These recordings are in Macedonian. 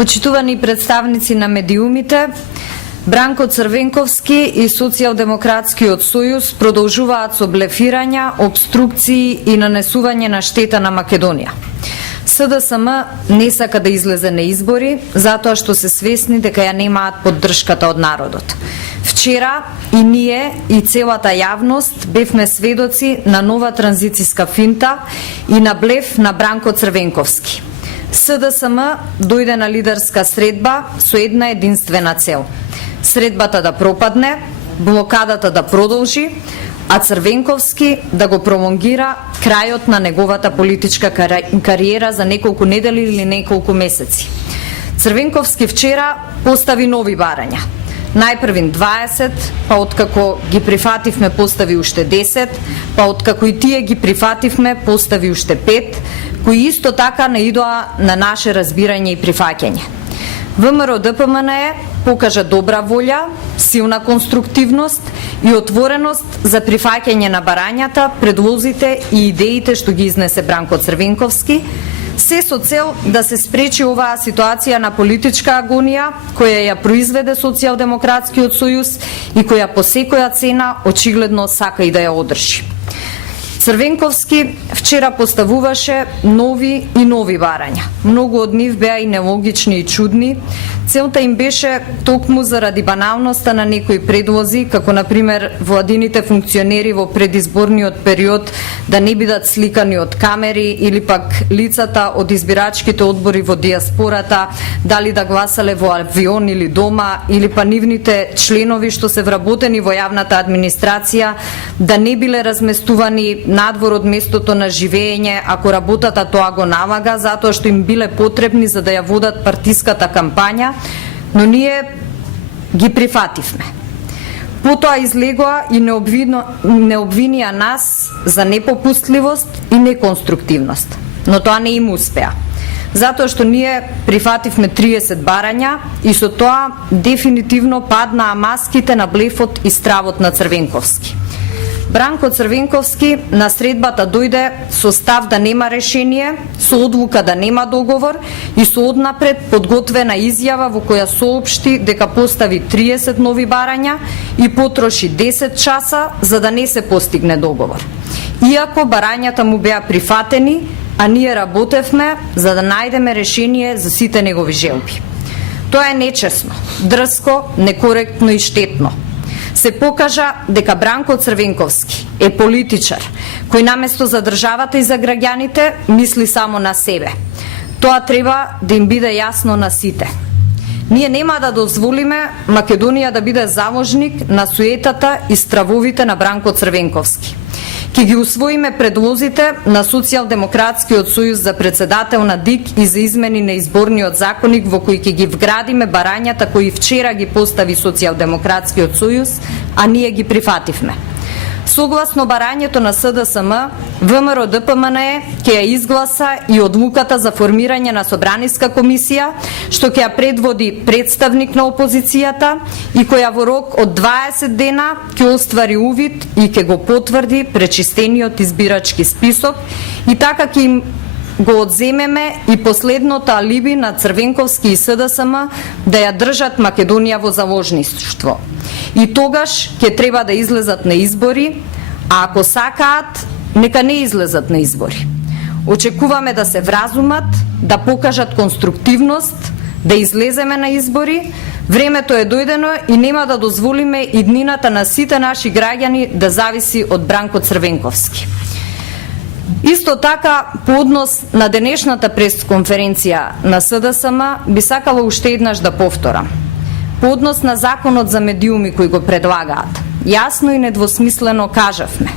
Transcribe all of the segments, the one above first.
Почитувани представници на медиумите, Бранко Црвенковски и Социјалдемократскиот сојуз продолжуваат со блефирања, обструкции и нанесување на штета на Македонија. СДСМ не сака да излезе на избори, затоа што се свесни дека ја немаат поддршката од народот. Вчера и ние и целата јавност бевме сведоци на нова транзицијска финта и на блеф на Бранко Црвенковски. СДСМ дојде на лидерска средба со една единствена цел. Средбата да пропадне, блокадата да продолжи, а Црвенковски да го пролонгира крајот на неговата политичка кариера за неколку недели или неколку месеци. Црвенковски вчера постави нови барања. Најпрвин 20, па откако ги прифативме постави уште 10, па откако и тие ги прифативме постави уште 5, кои исто така не идоа на наше разбирање и прифаќање. ВМРО ДПМНЕ покажа добра волја, силна конструктивност и отвореност за прифаќање на барањата, предлозите и идеите што ги изнесе Бранко Црвенковски, се со цел да се спречи оваа ситуација на политичка агонија која ја произведе Социјалдемократскиот сојуз и која по секоја цена очигледно сака и да ја одржи. Црвенковски вчера поставуваше нови и нови барања. Многу од нив беа и нелогични и чудни. Целта им беше токму заради баналноста на некои предлози, како например владините функционери во предизборниот период да не бидат сликани од камери или пак лицата од избирачките одбори во диаспората, дали да гласале во авион или дома, или па нивните членови што се вработени во јавната администрација да не биле разместувани надвор од местото на живење ако работата тоа го налага, затоа што им биле потребни за да ја водат партиската кампања, но ние ги прифативме. Потоа излегоа и не обвинија нас за непопустливост и неконструктивност, но тоа не им успеа. Затоа што ние прифативме 30 барања и со тоа дефинитивно паднаа маските на блефот и стравот на Црвенковски. Бранко Црвенковски на средбата дојде со став да нема решение, со одлука да нема договор и со однапред подготвена изјава во која соопшти дека постави 30 нови барања и потроши 10 часа за да не се постигне договор. Иако барањата му беа прифатени, а ние работевме за да најдеме решение за сите негови желби. Тоа е нечесно, дрско, некоректно и штетно. Се покажа дека Бранко Црвенковски е политичар кој наместо за државата и за граѓаните мисли само на себе. Тоа треба да им биде јасно на сите. Ние нема да дозволиме Македонија да биде заложник на суетата и стравовите на Бранко Црвенковски. Ке ги усвоиме предлозите на Социјалдемократскиот сојуз за председател на ДИК и за измени на изборниот законник во кој ќе ги вградиме барањата кои вчера ги постави Социјалдемократскиот сојуз, а ние ги прифативме. Согласно барањето на СДСМ, ВМРО ДПМНЕ ќе ја изгласа и одлуката за формирање на собраниска комисија, што ќе ја предводи представник на опозицијата и која во рок од 20 дена ќе оствари увид и ќе го потврди пречистениот избирачки список и така ќе им го одземеме и последното алиби на Црвенковски и СДСМ да ја држат Македонија во заложништво. И тогаш ќе треба да излезат на избори, а ако сакаат, нека не излезат на избори. Очекуваме да се вразумат, да покажат конструктивност, да излеземе на избори. Времето е дојдено и нема да дозволиме иднината на сите наши граѓани да зависи од Бранко Црвенковски. Исто така, по однос на денешната пресконференција на СДСМ, би сакала уште еднаш да повторам. По однос на законот за медиуми кој го предлагаат, јасно и недвосмислено кажавме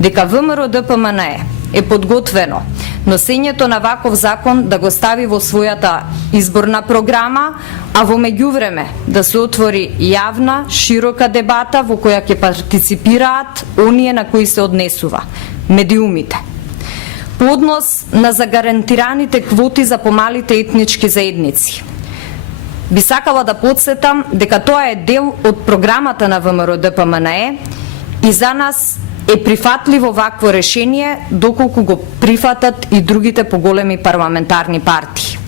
дека ВМРО ДПМНЕ е подготвено носењето на ваков закон да го стави во својата изборна програма, а во меѓувреме да се отвори јавна, широка дебата во која ќе партиципираат оние на кои се однесува – медиумите. По однос на загарантираните квоти за помалите етнички заедници, би сакала да подсетам дека тоа е дел од програмата на ВМРО ДПМНЕ и за нас е прифатливо вакво решение доколку го прифатат и другите поголеми парламентарни партии.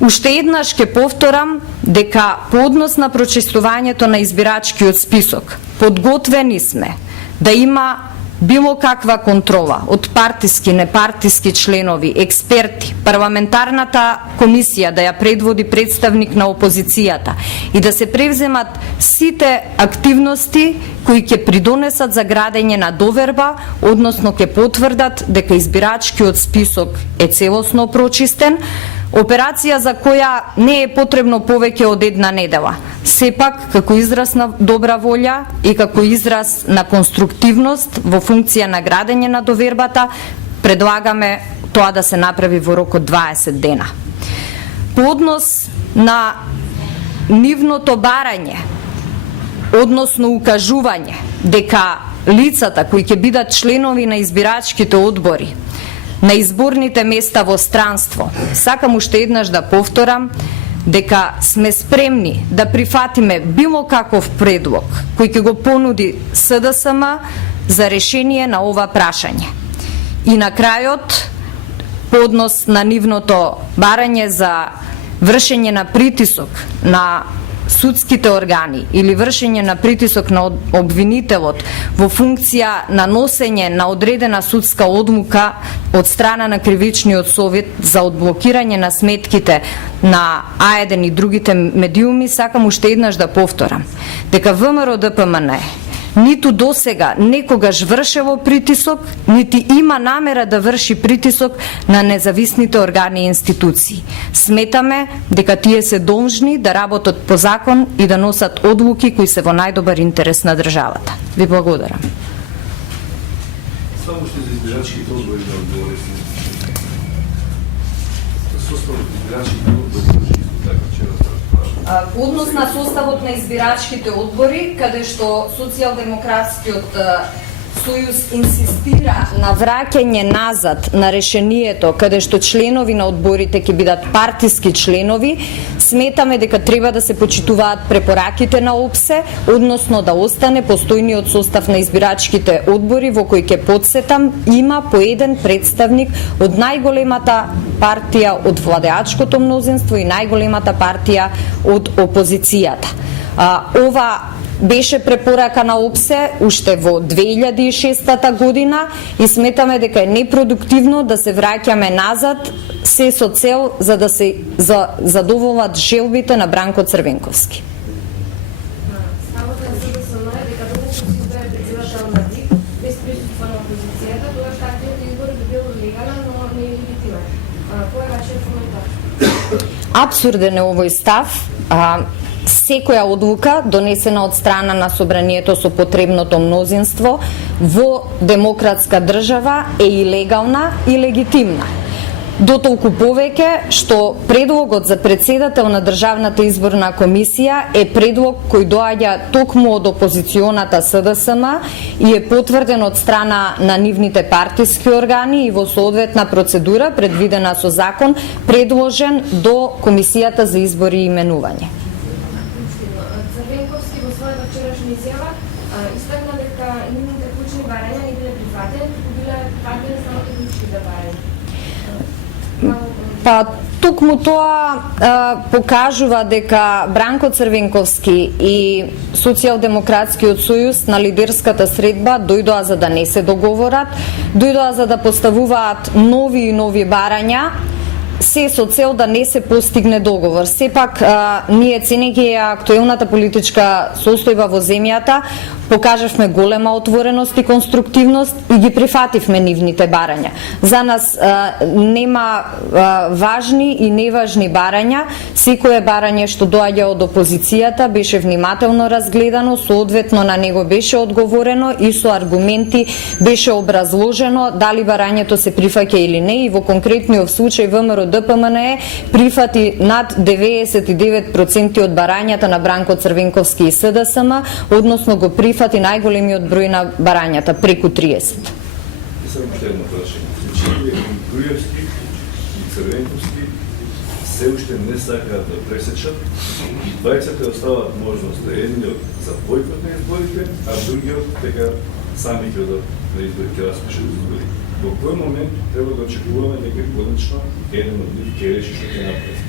Уште еднаш ќе повторам дека по однос на прочистувањето на избирачкиот список подготвени сме да има било каква контрола од партиски, непартиски членови, експерти, парламентарната комисија да ја предводи представник на опозицијата и да се превземат сите активности кои ќе придонесат за градење на доверба, односно ќе потврдат дека избирачкиот список е целосно прочистен, операција за која не е потребно повеќе од една недела. Сепак, како израз на добра волја и како израз на конструктивност во функција на градење на довербата, предлагаме тоа да се направи во рок од 20 дена. По однос на нивното барање, односно укажување дека лицата кои ќе бидат членови на избирачките одбори на изборните места во странство, сакам уште еднаш да повторам дека сме спремни да прифатиме било каков предлог кој ќе го понуди СДСМ за решение на ова прашање. И на крајот, по однос на нивното барање за вршење на притисок на судските органи или вршење на притисок на обвинителот во функција на носење на одредена судска одлука од страна на Кривичниот совет за одблокирање на сметките на А1 и другите медиуми, сакам уште еднаш да повторам дека ВМРО ДПМН ниту досега некогаш вршело притисок, нити има намера да врши притисок на независните органи и институции. Сметаме дека тие се должни да работат по закон и да носат одлуки кои се во најдобар интерес на државата. Ви благодарам. Само што за избирачките одбори да одговорите. Составот избирачките одбори така вчера По однос на составот на избирачките одбори, каде што Социјалдемократскиот сојуз инсистира на враќање назад на решението каде што членови на одборите ќе бидат партиски членови, сметаме дека треба да се почитуваат препораките на ОПСЕ, односно да остане постојниот состав на избирачките одбори во кој ќе подсетам има по еден представник од најголемата партија од владеачкото мнозинство и најголемата партија од опозицијата. Ова беше препорака на ОПСЕ уште во 2006 година и сметаме дека е непродуктивно да се враќаме назад се со цел за да се задоволат желбите на Бранко Црвенковски. Ставот на СДСМ е дека доколку се избере председател на ДИК без присуство на опозицијата, тогаш таквиот избор би бил легален, но не е легитимен. Кој е вашиот коментар? Абсурден е овој став. Секоја одлука донесена од страна на собранието со потребното мнозинство во демократска држава е и легална и легитимна. Дотолку повеќе што предлогот за председател на Државната изборна комисија е предлог кој доаѓа токму од опозиционата СДСМ и е потврден од страна на нивните партиски органи и во соодветна процедура предвидена со закон предложен до Комисијата за избори и именување. Црвенковски во својата вчерашна изјава истакна дека нивните клучни барања не биле прифатени, туку биле прифатени само техничките барања. Па токму тоа покажува дека Бранко Црвенковски и Социјалдемократскиот сојуз на лидерската средба дојдоа за да не се договорат, дојдоа за да поставуваат нови и нови барања, се со цел да не се постигне договор. Сепак, ние ценејќи ја актуелната политичка состојба во земјата, покажавме голема отвореност и конструктивност и ги прифативме нивните барања. За нас нема важни и неважни барања. Секое барање што доаѓа од опозицијата беше внимателно разгледано, соодветно на него беше одговорено и со аргументи беше образложено дали барањето се прифаќа или не, и во конкретниот случај ВМРО ДПМН прифати над 99% од барањата на Бранко Црвенковски и СДСМ, односно го прифати најголемиот број на барањата, преку 30. И само уште едно прашање. Значи, Груевски и Црвенковски се уште не сакаат да пресечат и двајцата остават можност да едниот за бојкот на изборите, а другиот дека сами ќе одат на избори, ќе распишат избори. Во кој момент треба да очекуваме дека конечно еден од нив ќе реши што ќе направи?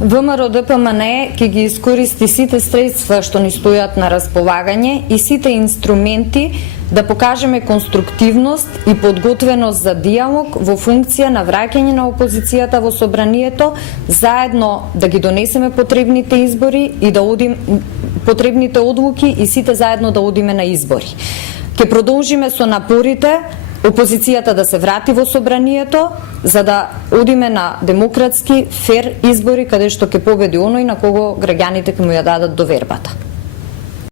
ВМРО ДПМН ќе ги искористи сите средства што ни стојат на располагање и сите инструменти да покажеме конструктивност и подготвеност за диалог во функција на враќање на опозицијата во собранието, заедно да ги донесеме потребните избори и да потребните одлуки и сите заедно да одиме на избори. Ќе продолжиме со напорите опозицијата да се врати во собранието, за да одиме на демократски, фер избори, каде што ќе победи оној на кого граѓаните ќе му ја дадат довербата.